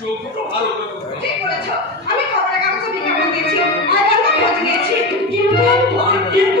চোখটা ভালো করে ঠিক বলেছ। আমি খবরের কাগজে বিজ্ঞাপন দিয়েছি আর আমি খোঁজ নিয়েছি। কিন্তু কিন্তু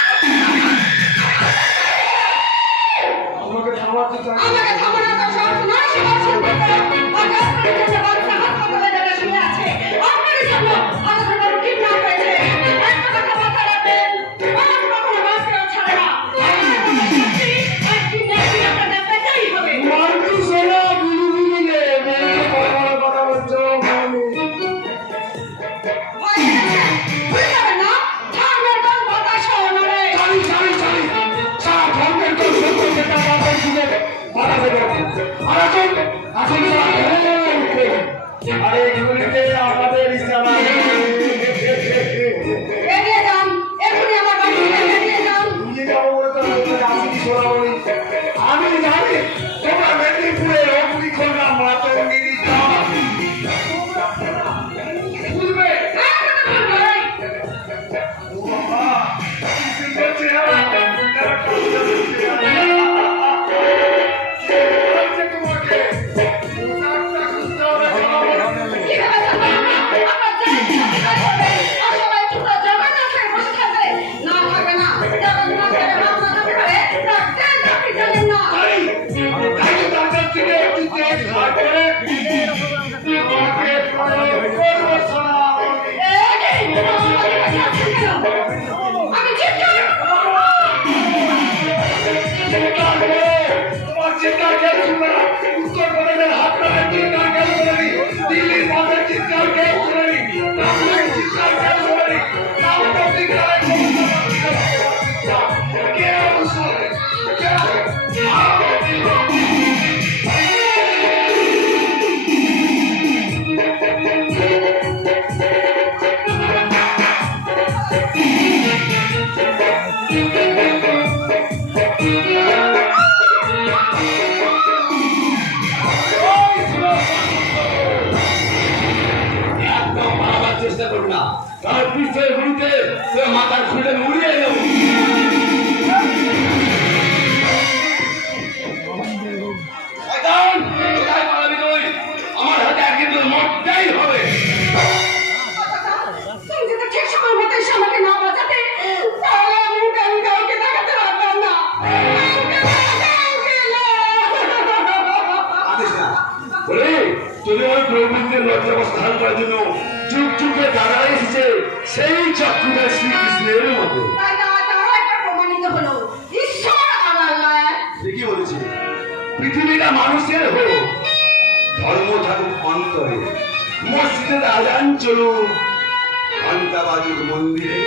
কালীর মন্দিরে।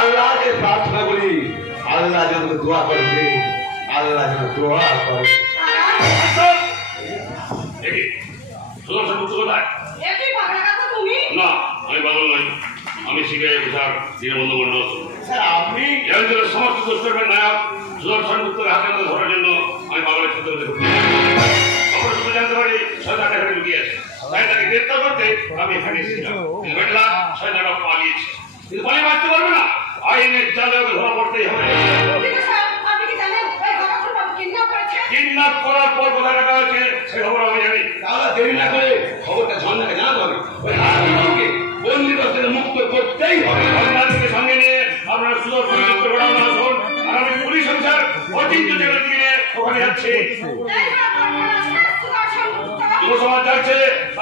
আল্লাহকে প্রার্থনা করি। আল্লাহ যেন দোয়া করবে আল্লাহ যেন দোয়া করবে আমি এখানে এসেছিলাম। সৈন্যরা পালিয়েছে কিন্তু পালিয়ে বাঁচতে পারবে না। আইনের জালে ধরা পড়তেই হবে। কিডন্যাপ করার পর কোথায় রাখা হয়েছে সে খবর আমি জানি। তাহলে দেরি না ওখানে যাচ্ছি। যাচ্ছে।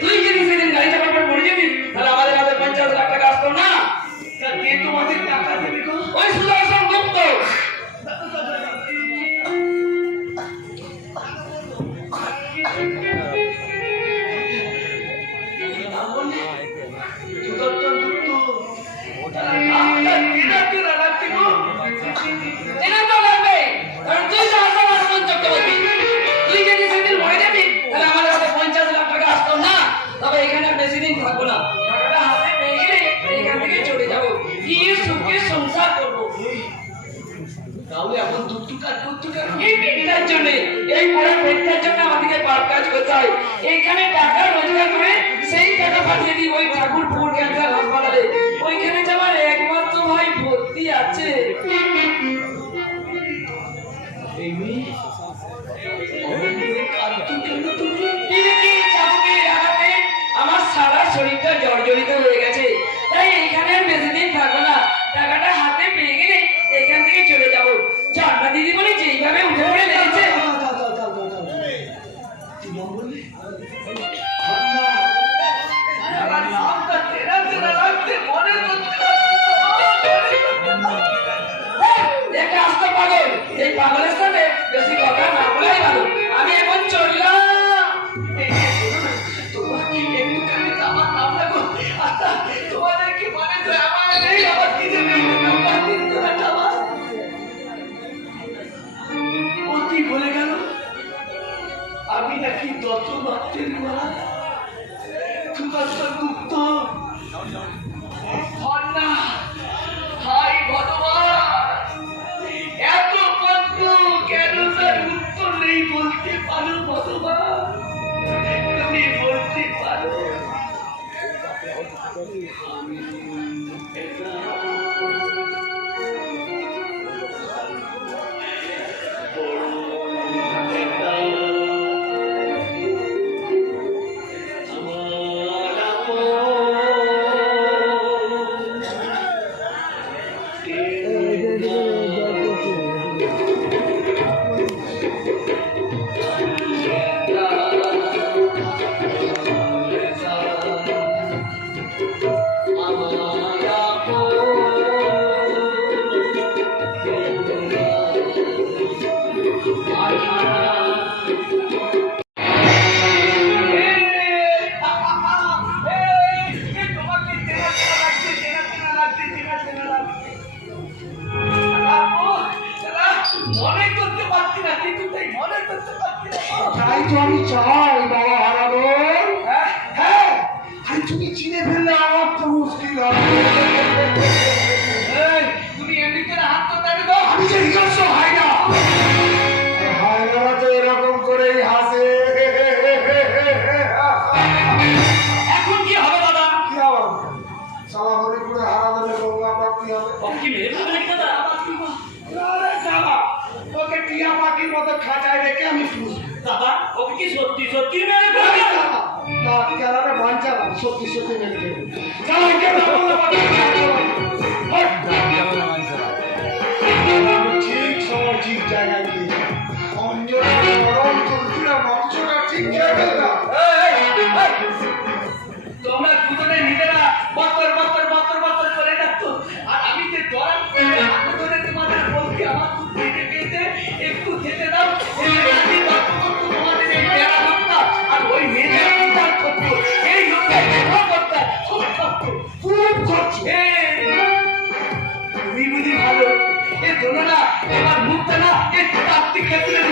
তুই যদি গাড়ি চাপাটা পড়ে তাহলে আমাদের হাতে পঞ্চাশ লাখ টাকা আসতো না। কে তোমাদের ওই সুযোগ এখানে টাকা রোজগার করে সেই টাকা পাঠিয়ে দিই ওই ঠাকুর তাই তো আমি বাবা। Thank you. আজকের প্রাপ্তি ক্ষেত্রে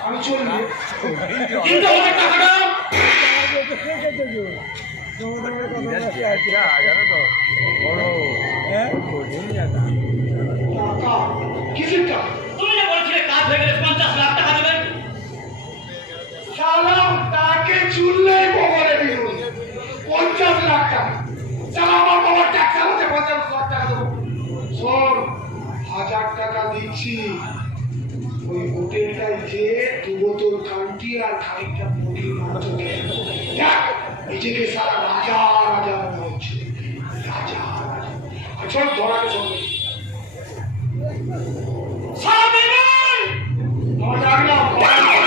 আমি চলি কিন্তু আমার টাকাটা পঞ্চাশ লাখ টাকা লাখ আমার বাবার ট্যাক্স পঞ্চাশ লাখ হাজার টাকা দিচ্ছি ওই হোটেলটায় যে দু বোতল কান্টি আর খানিকটা মুড়ি দেখ, নিজেকে সারা রাজা রাজা মনে হচ্ছে। রাজা রাজা। আর ধরাকে সঙ্গে সারা তোমার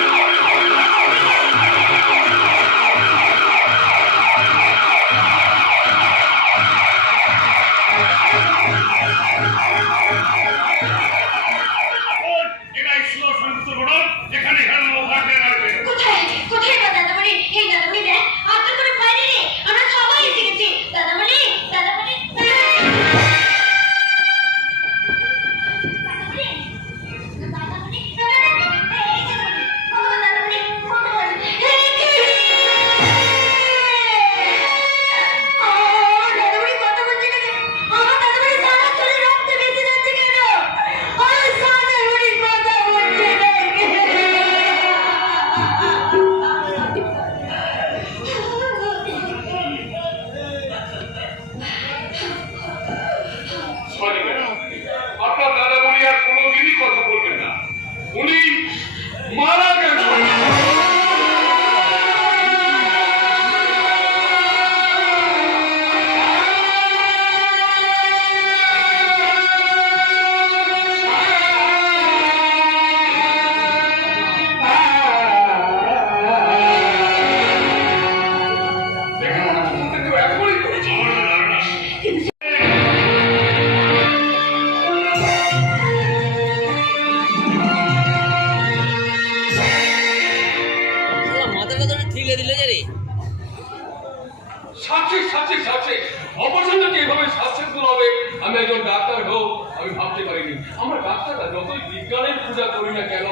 আমি একজন ডাক্তার হোক আমি ভাবতে পারিনি। আমরা ডাক্তাররা যতই বিজ্ঞানের পূজা করি না কেন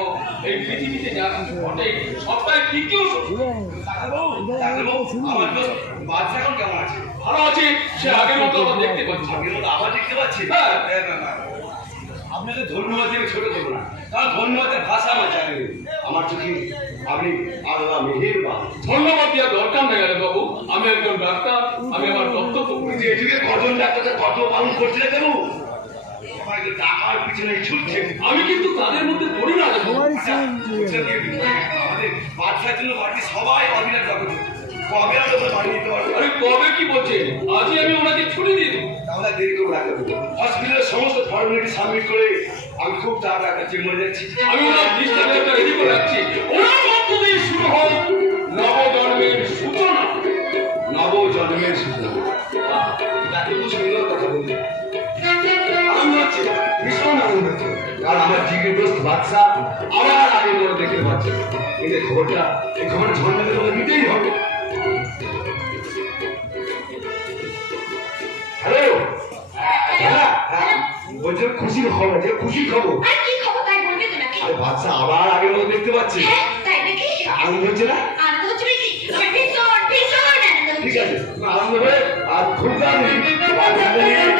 এই পৃথিবীতে যা কিছু ঘটে সবটাই তৃতীয় বাচ্চা এখন কেমন আছে? ভালো আছে সে আগের মতো আমরা দেখতে পাচ্ছি। আগের মতো আবার দেখতে পাচ্ছি? হ্যাঁ। না, না, না। আপনাকে ধন্যবাদ দিয়ে ছোট করব না কারণ ধন্যবাদের ভাষা আমার জানি আমার চোখে আপনি আল্লাহ মেহেরবান। ধন্যবাদ দেওয়ার দরকার নেই গেলে বাবু। আমি একজন ডাক্তার আমি আমার কর্তব্য পালন করছিলে কেন? টাকার পিছনে ছুটছে। আমি কিন্তু তাদের মধ্যে পড়ি না। আচ্ছা, বলছি কি, আমাদের বাচ্চার জন্য বাড়িতে সবাই কবে আমরা ওকে বাড়ি নিতে পারব? আরে কবে কি বলছে? আজই আমি ওনাকে ছুটি দিয়ে দেবো। তাহলে দেরি করব ডাক্তার হসপিটালের সমস্ত ফর্মালিটি সাবমিট করে আমি খুব তাড়াতাড়ি চেম্বারে যাচ্ছি। আমি ওনার দৃষ্টান্তটা রেডি করে রাখছি। ওনার মধ্য দিয়ে শুরু হয় নবজন্মের সূচনা। নব জন্মের সূচনা। আনন্দ আনন্দ হ্যাঁ বলছে খুশির খবর যে খুশির খবর আর বাচ্চা আবার আগের মতো দেখতে পাচ্ছে আনন্দ হচ্ছে না আনন্দ আনন্দ ঠিক আছে আনন্দ হয়ে আর খুব তাড়াতাড়ি বাচ্চাকে নিয়ে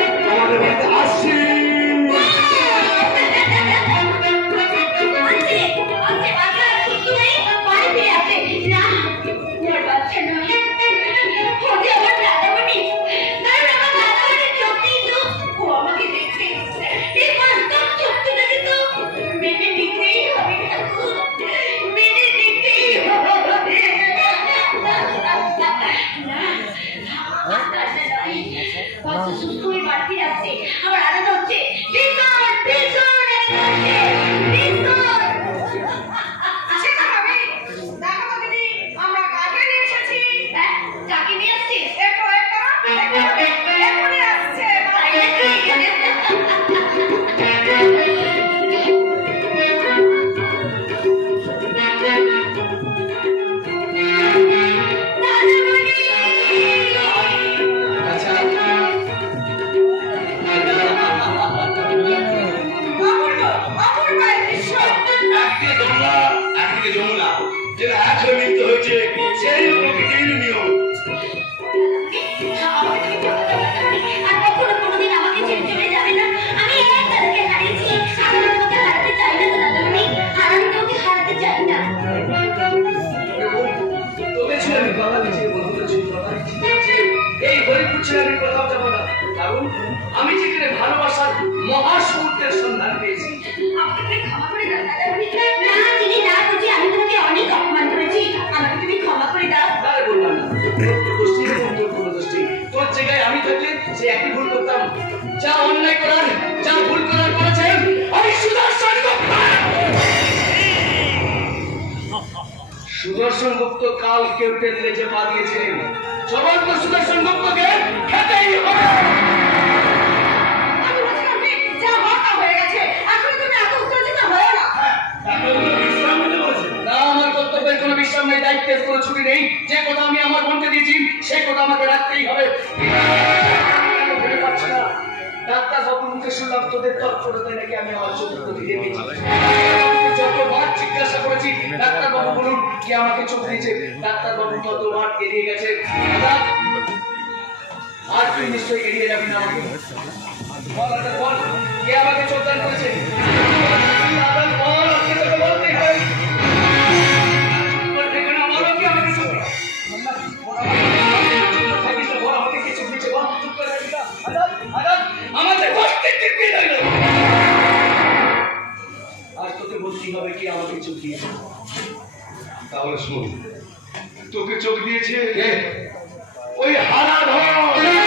মহাসমুদ্রের সন্ধান পেয়েছি। আমাকে ক্ষমা করে দাও দাদামণি না চিনি না বুঝি আমি তোমাকে অনেক অপমান করেছি। আমাকে তুমি ক্ষমা করে দাও। তারে বললাম না। তোর তোর কোনো দোষটি তোর জায়গায় আমি থাকলে সে একই ভুল করতাম? যা অন্যায় করার যা ভুল করার করেছেন আমি সুদর্শন গুপ্ত! সুদর্শন গুপ্ত কাল কেউ টেনে যে পা দিয়েছিলেন সমগ্র সুদর্শন গুপ্তকে খেতেই হবে! না কোনো বিশ্রাম নেই, দায়িত্বের কোনো ছুটি নেই। যে কথা আমি আমার বোনকে দিয়েছি সেই কথা আমাকে রাখতেই হবে। আমি ভেবে পাচ্ছি না। ডাক্তার বাবুর মুখে শুনলাম তোদের তৎপরতায় নাকি আমি আমার চোখের প্রতি দেখেছি যতবার জিজ্ঞাসা করেছি, ডাক্তার বাবু বলুন, কে আমাকে চোখ দিয়েছে? ডাক্তার বাবু ততবার এড়িয়ে গেছে। আর তুই নিশ্চয়ই এড়িয়ে যাবি না আমাকে। বল আমাকে চোখ দান করেছে? তোকে হবে কি আমাকে চোখ দিয়েছে? তাহলে শোন তোকে চোখ দিয়েছে? ওই হারা ধর